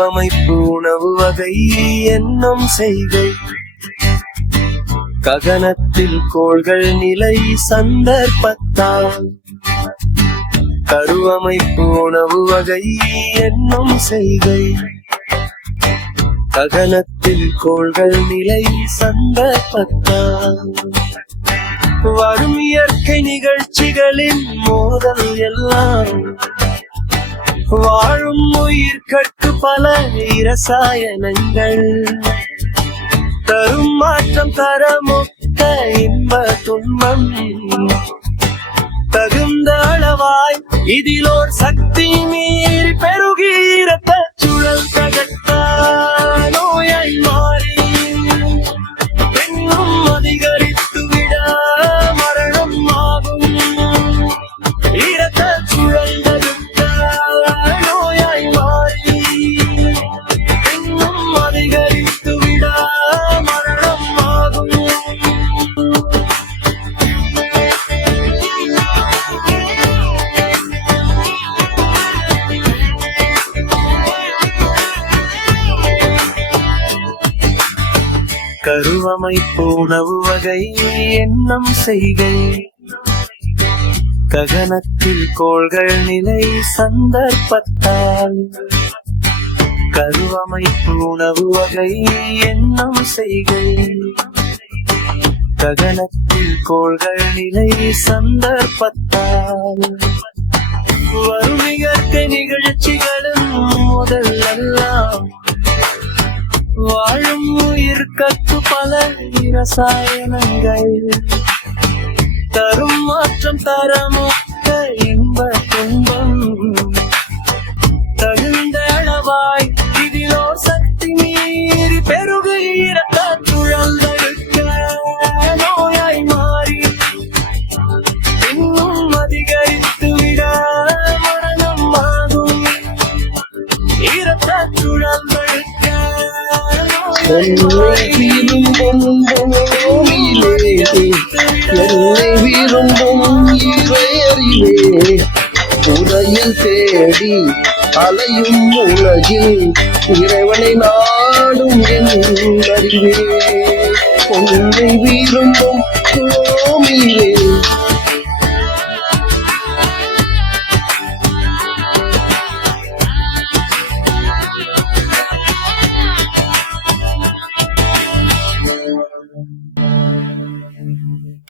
கருவமைப்பு உணவு வகை என்னும் செய்கை ககனத்தில் கோள்கள் நிலை சந்தர்ப்பத்தால் கருவமைப்பு உணவு வகை என்னும் செய்கை ககனத்தில் கோள்கள் நிலை சந்தர்ப்பத்தால் வரும் இயற்கை நிகழ்ச்சிகளின் மோதல் எல்லாம் வாழும் உயிர்கட்கு பல இரசாயனங்கள் தரும் மாற்றம் தரமுக்க இன்ப துன்பம் தகுந்த அளவாய் இதிலோர் சக்தி மீறி பெருகி இரத்த சுழல் தகட்ட நோயாய் மாறி இன்னும் அதிகரித்து விட மரணம் ஆகும் இரத்த சுழல் தகட்ட நோயாய் மாறி இன்னும் அதிகரித்து விட மரணம் ஆகும். கருவமைப்பு உணவு வகை என்னும் செய்கை ககனத்தில் கோள்கள் நிலை சந்தர்ப்பத்தால் கருவமைப்பு உணவு வகை என்னும் செய்கை ககனத்தில் கோள்கள் நிலை சந்தர்ப்பத்தால் வரும் இயற்கை நிகழ்ச்சிகளும் முதலெல்லாம் வாழும் உயிர்கட்கு பல இரசாயனங்கள் தரும் மாற்றம் தரமுக்க இன்ப துன்பம் தகுந்த அளவாய் இதிலோர் சக்தி மீறி பெருகு இரத்த சுழல் தடுக்க நோயாய் மாறி இன்னும் அதிகரித்து விட மரணம் ஆகும் இரத்த சுழல் தடுக்க என்னை விரும்பும் இறையறிவே உரையில் தேடி அலையும் உலகில் இறைவனை நாடும் என் அறிவே